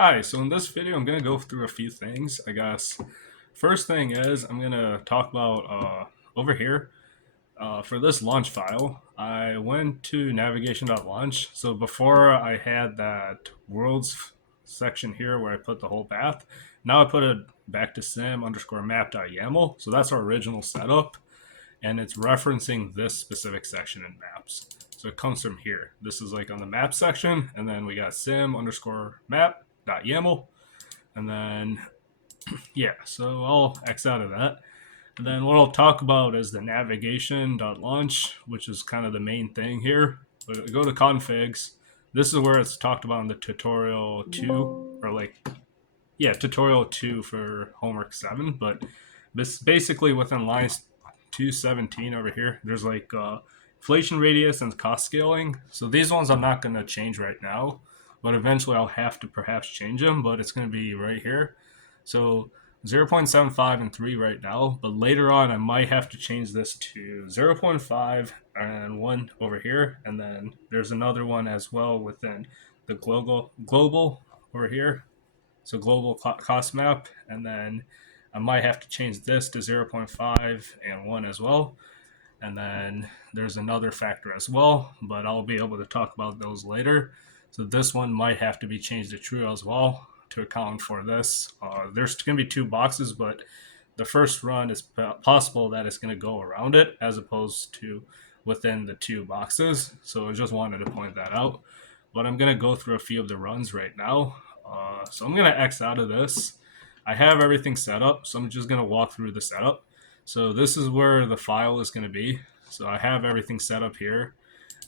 Hi, so in this video, I'm going to go through a few things, I guess. First thing is, I'm going to talk about over here for this launch file. I went to navigation.launch. So before I had that worlds section here where I put the whole path, now I put it back to sim underscore map.yaml. So that's our original setup, and it's referencing this specific section in maps. So it comes from here. This is like on the map section, and then we got sim underscore map.yaml. And then, yeah, so I'll X out of that. And then what I'll talk about is the navigation.launch, which is kind of the main thing here. But go to configs. This is where it's talked about in the tutorial 2, or like, yeah, tutorial 2 for homework 7. But this basically within lines 217 over here, there's like inflation radius and cost scaling. So these ones I'm not going to change right now, but eventually I'll have to perhaps change them, but it's going to be right here. So 0.75 and 3 right now, but later on I might have to change this to 0.5 and 1 over here, and then there's another one as well within the global over here. So global cost map, and then I might have to change this to 0.5 and 1 as well. And then there's another factor as well, but I'll be able to talk about those later. So this one might have to be changed to true as well to account for this. There's going to be two boxes, but the first run is possible that it's going to go around it as opposed to within the two boxes. So I just wanted to point that out. But I'm going to go through a few of the runs right now. So I'm going to X out of this. I have everything set up, so I'm just going to walk through the setup. So this is where the file is going to be. So I have everything set up here.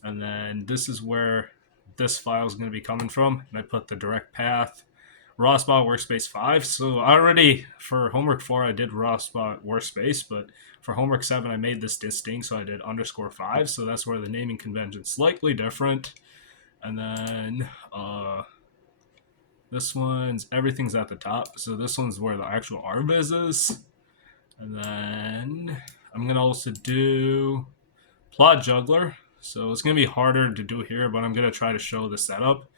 And then this is where this file is going to be coming from. And I put the direct path, rawspot workspace 5. So already for homework 4, I did rawspot workspace, but for homework 7, I made this distinct. So I did underscore 5. So that's where the naming convention is slightly different. And then this one's everything's at the top. So this one's where the actual RViz is. And then I'm going to also do plot juggler. So it's going to be harder to do here, but I'm going to try to show the setup.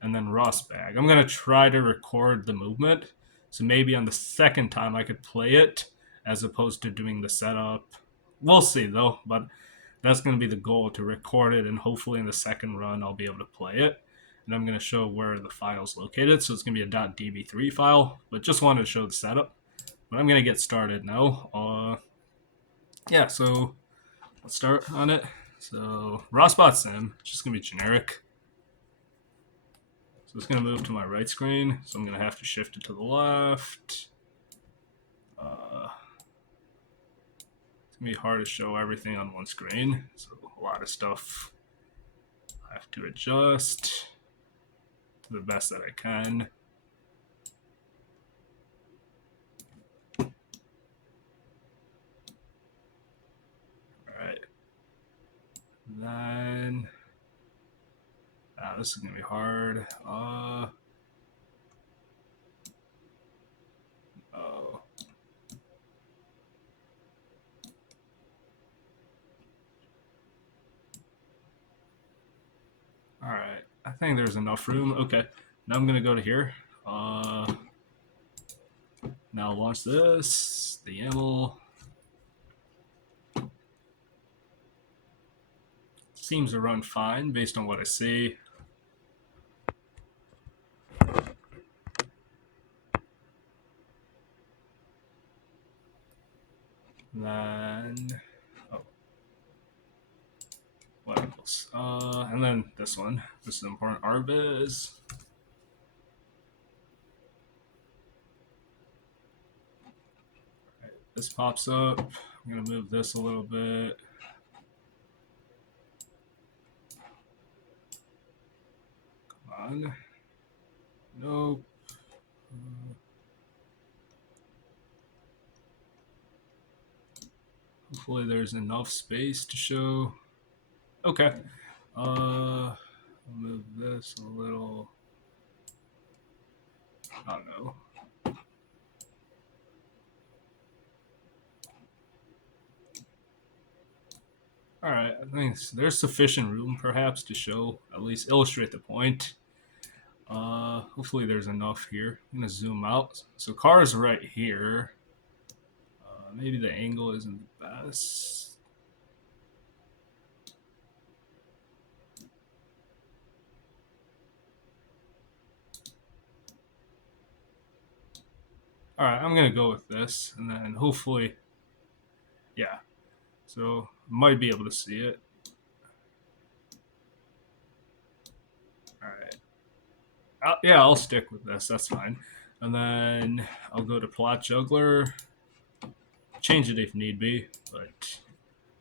And then Ross bag. I'm going to try to record the movement. So maybe on the second time I could play it as opposed to doing the setup. We'll see though, but that's going to be the goal, to record it, and hopefully in the second run I'll be able to play it. And I'm going to show where the file's located. So it's going to be a .db3 file, but just wanted to show the setup. But I'm going to get started now. Yeah, so let's start on it. So Rawspot Sim, it's just going to be generic. So it's going to move to my right screen. So I'm going to have to shift it to the left. It's going to be hard to show everything on one screen. So a lot of stuff I have to adjust to the best that I can. Alright. Then this is gonna be hard. Oh. Alright. I think there's enough room. Okay. Now I'm gonna go to here. Now launch this. The YAML. Seems to run fine based on what I see. Then what else? And then this one. This is important. RViz. Right, this pops up. I'm gonna move this a little bit. Come on. Nope. Hopefully there's enough space to show. Okay. I'll move this a little. I don't know. Alright, I think there's sufficient room perhaps to show, at least illustrate the point. hopefully there's enough here. I'm gonna zoom out. So car is right here. Maybe the angle isn't the best. All right, I'm gonna go with this, and then hopefully, yeah. So might be able to see it. All right. Yeah, I'll stick with this. That's fine. And then I'll go to plot juggler. Change it if need be, but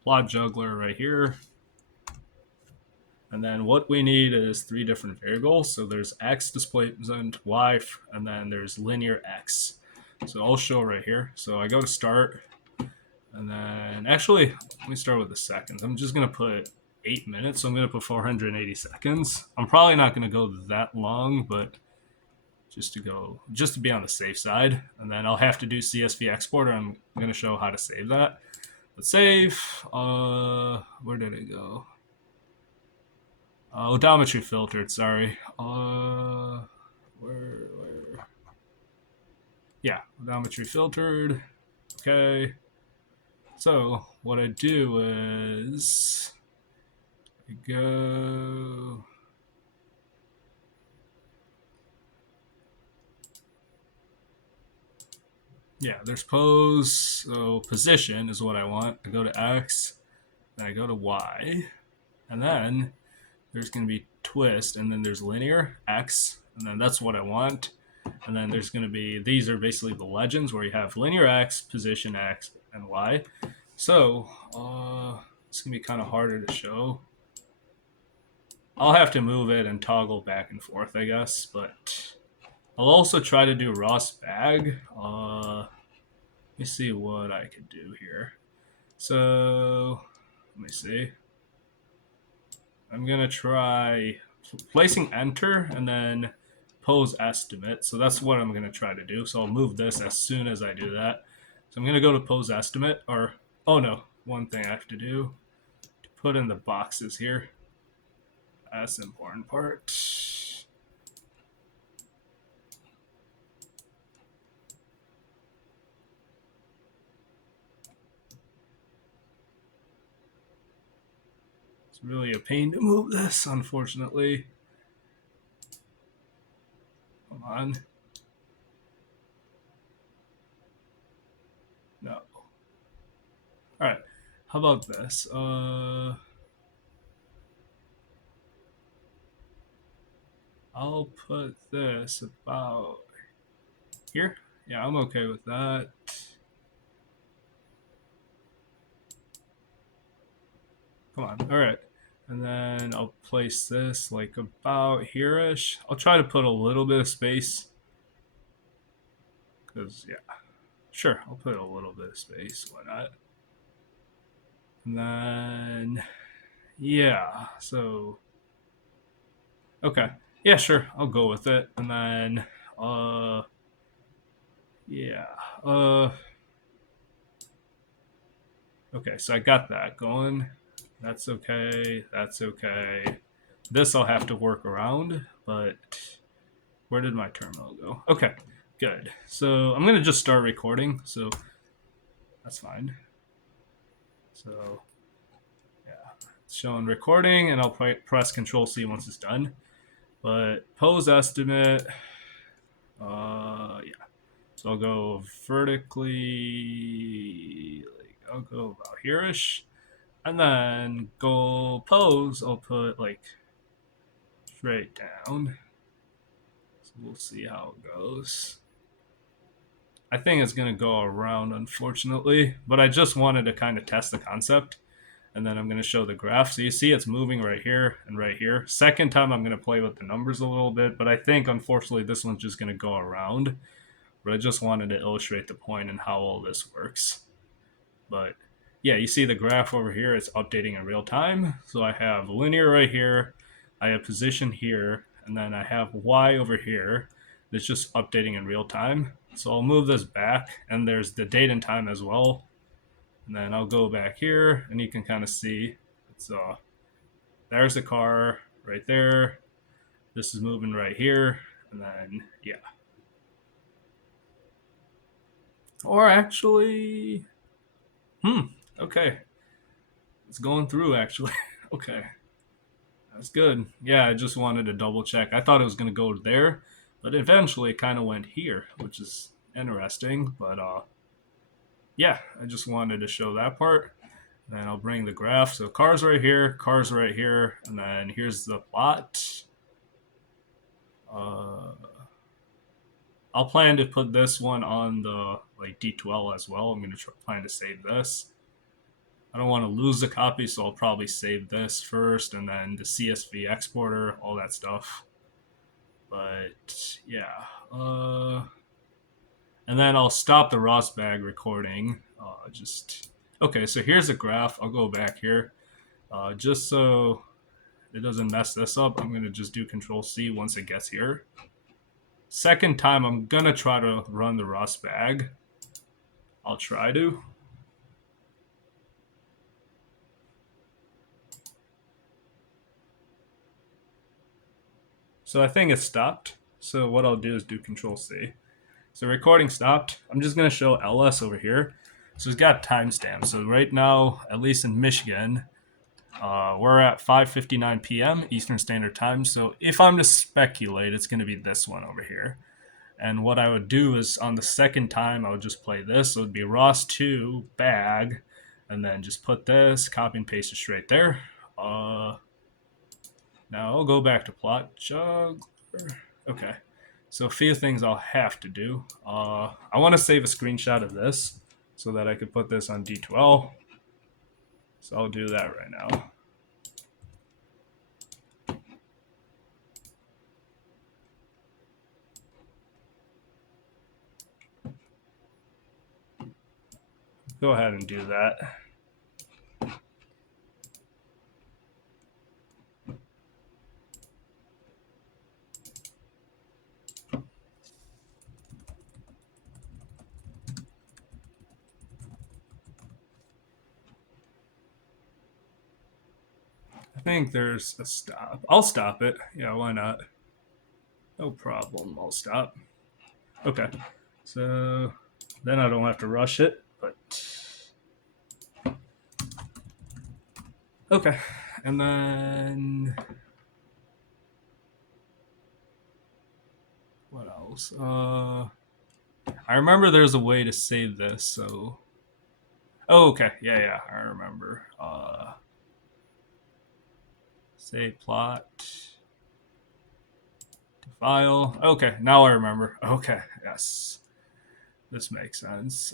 plot juggler right here. And then what we need is three different variables. So there's x displacement, y, and then there's linear x. So I'll show right here. So I go to start, and then actually, let me start with the seconds. I'm just gonna put 8 minutes. So I'm gonna put 480 seconds. I'm probably not gonna go that long, but just to be on the safe side. And then I'll have to do CSV exporter. I'm gonna show how to save that. Let's save. Where did it go? Odometry filtered. Sorry. Where? Yeah, odometry filtered. Okay. So what I do is I go. Yeah, there's pose. So position is what I want. I go to X, then I go to Y, and then there's going to be twist, and then there's linear X, and then that's what I want. And then there's going to be, these are basically the legends where you have linear X, position X, and Y. So it's going to be kind of harder to show. I'll have to move it and toggle back and forth, I guess, but I'll also try to do Ross bag. Let me see what I could do here. So let me see. I'm gonna try placing enter and then pose estimate. So that's what I'm gonna try to do. So I'll move this as soon as I do that. So I'm gonna go to pose estimate, or oh no, one thing I have to do to put in the boxes here. That's the important part. It's really a pain to move this, unfortunately. Come on. No. All right. How about this? I'll put this about here. Yeah, I'm okay with that. Come on. All right. And then I'll place this like about here-ish. I'll try to put a little bit of space. Because, yeah. Sure, I'll put a little bit of space. Why not? And then, yeah. So, okay. Yeah, sure. I'll go with it. And then, yeah. Okay, so I got that going. That's okay. That's okay. This I'll have to work around, but where did my terminal go? Okay, good. So I'm going to just start recording, so that's fine. So, yeah, it's showing recording, and I'll press Control C once it's done. But pose estimate, yeah. So I'll go vertically, like I'll go about here-ish. And then goal pose, I'll put like straight down. So we'll see how it goes. I think it's going to go around, unfortunately, but I just wanted to kind of test the concept. And then I'm going to show the graph. So you see it's moving right here and right here. Second time I'm going to play with the numbers a little bit, but I think, unfortunately, this one's just going to go around. But I just wanted to illustrate the point and how all this works. But yeah, you see the graph over here, it's updating in real time. So I have linear right here, I have position here, and then I have Y over here that's just updating in real time. So I'll move this back, and there's the date and time as well. And then I'll go back here, and you can kind of see it's there's the car right there. This is moving right here, and then yeah. Or actually, okay, it's going through actually. Okay, that's good. Yeah, I just wanted to double check. I thought it was gonna go there, but eventually it kind of went here, which is interesting. But yeah, I just wanted to show that part. Then I'll bring the graph. So cars right here, and then here's the plot. Uh, I'll plan to put this one on the like D12 as well. I'm gonna plan to save this. I don't want to lose the copy, so I'll probably save this first, and then the CSV exporter, all that stuff. But yeah, and then I'll stop the Rosbag recording. Just okay. So here's a graph. I'll go back here, just so it doesn't mess this up. I'm gonna just do Control C once it gets here. Second time, I'm gonna try to run the Rosbag. I'll try to. So I think it stopped. So what I'll do is do Control C. So recording stopped. I'm just gonna show LS over here. So it's got timestamps. So right now, at least in Michigan, we're at 5:59 p.m. Eastern Standard Time. So if I'm to speculate, it's gonna be this one over here. And what I would do is on the second time, I would just play this. So it would be Ross 2 bag, and then just put this, copy and paste it straight there. Now I'll go back to plot juggler. Okay. So a few things I'll have to do. I want to save a screenshot of this so that I could put this on D12. So I'll do that right now. Go ahead and do that. I think there's a stop. I'll stop it. Yeah, why not? No problem. I'll stop. Okay. So then I don't have to rush it, but okay. And then what else? I remember there's a way to save this, so oh, okay. Yeah, I remember. Save plot to file. Okay, now I remember. Okay, yes. This makes sense.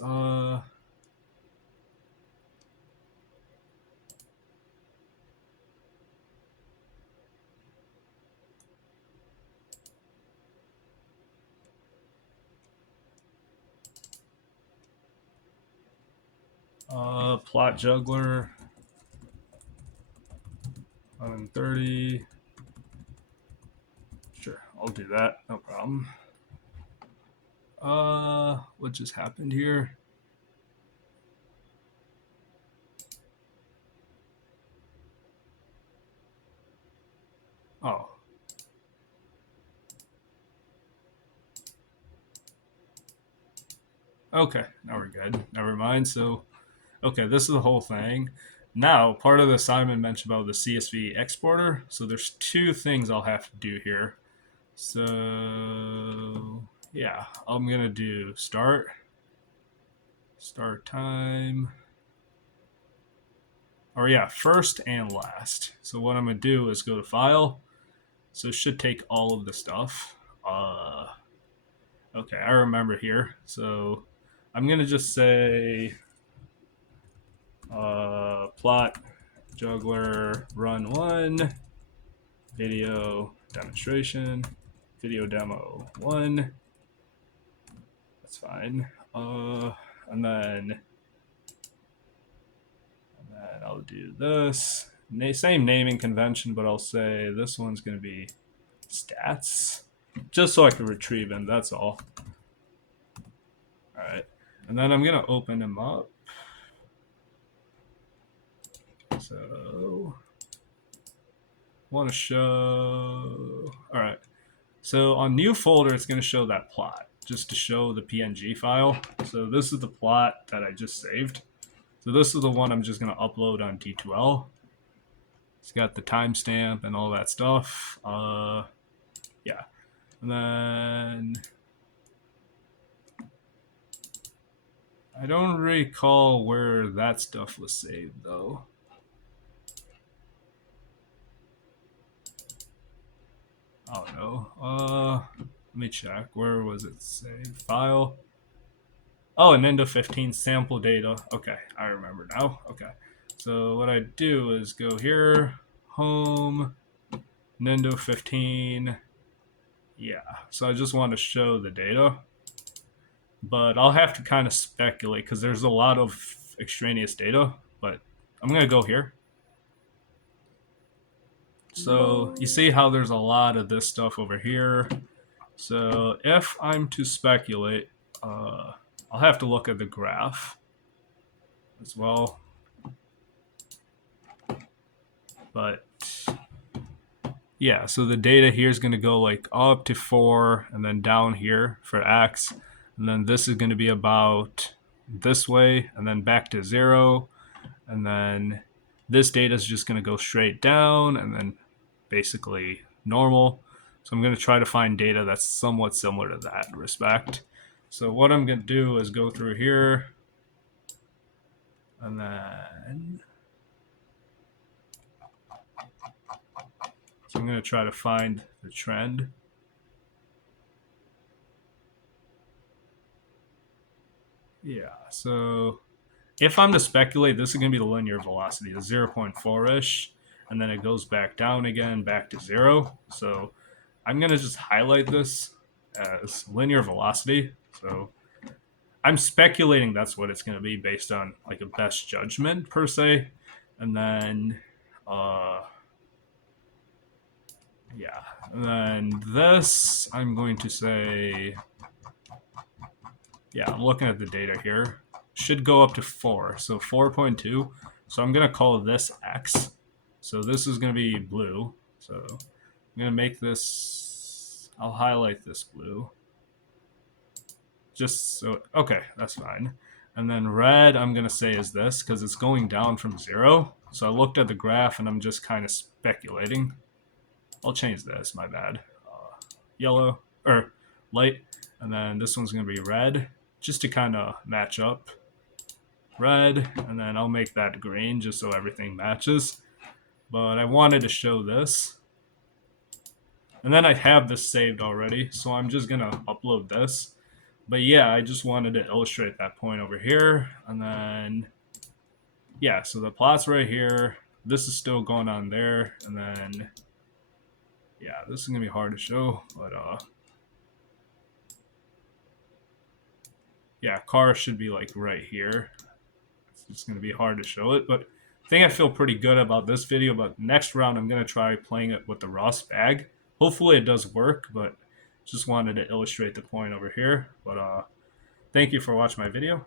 Plot juggler 130. Sure, I'll do that. No problem. What just happened here? Oh. Okay, now we're good. Never mind. So, okay, this is the whole thing. Now, part of the assignment mentioned about the CSV exporter. So there's two things I'll have to do here. So yeah, I'm gonna do start time, or yeah, first and last. So what I'm gonna do is go to file. So it should take all of the stuff. Okay, I remember here. So I'm gonna just say plot juggler run one video demonstration video demo one. That's fine. And then I'll do this. Same naming convention, but I'll say this one's going to be stats, just so I can retrieve him. That's all. All right, and then I'm going to open him up. So, want to show. All right. So on new folder, it's going to show that plot just to show the PNG file. So this is the plot that I just saved. So this is the one I'm just going to upload on D2L. It's got the timestamp and all that stuff. Yeah. And then I don't recall where that stuff was saved though. Oh no. Let me check. Where was it saved? File. Oh, Nendo 15 sample data. Okay, I remember now. Okay. So what I do is go here, home, Nendo 15. Yeah. So I just want to show the data. But I'll have to kind of speculate because there's a lot of extraneous data. But I'm going to go here. So you see how there's a lot of this stuff over here. So if I'm to speculate, I'll have to look at the graph as well. But yeah, so the data here is going to go like up to 4 and then down here for x. And then this is going to be about this way and then back to 0. And then this data is just going to go straight down and then basically normal. So I'm going to try to find data that's somewhat similar to that respect. So what I'm going to do is go through here and then so I'm going to try to find the trend. Yeah, so if I'm to speculate, this is going to be the linear velocity, the 0.4-ish, and then it goes back down again, back to 0. So I'm going to just highlight this as linear velocity. So I'm speculating that's what it's going to be based on like a best judgment per se. And then, yeah, and then this, I'm going to say, yeah, I'm looking at the data here. Should go up to 4, so 4.2. So I'm going to call this X. So this is going to be blue. So I'm going to make this, I'll highlight this blue. Just so, okay, that's fine. And then red, I'm going to say is this because it's going down from 0. So I looked at the graph and I'm just kind of speculating. I'll change this, my bad. Yellow, or light. And then this one's going to be red, just to kind of match up. Red, and then I'll make that green just so everything matches. But I wanted to show this. And then I have this saved already, so I'm just going to upload this. But yeah, I just wanted to illustrate that point over here. And then, yeah, so the plot's right here. This is still going on there. And then, yeah, this is going to be hard to show, but yeah, car should be like right here. It's going to be hard to show it, but I think I feel pretty good about this video. But next round, I'm going to try playing it with the Ross bag. Hopefully it does work, but just wanted to illustrate the point over here. But thank you for watching my video.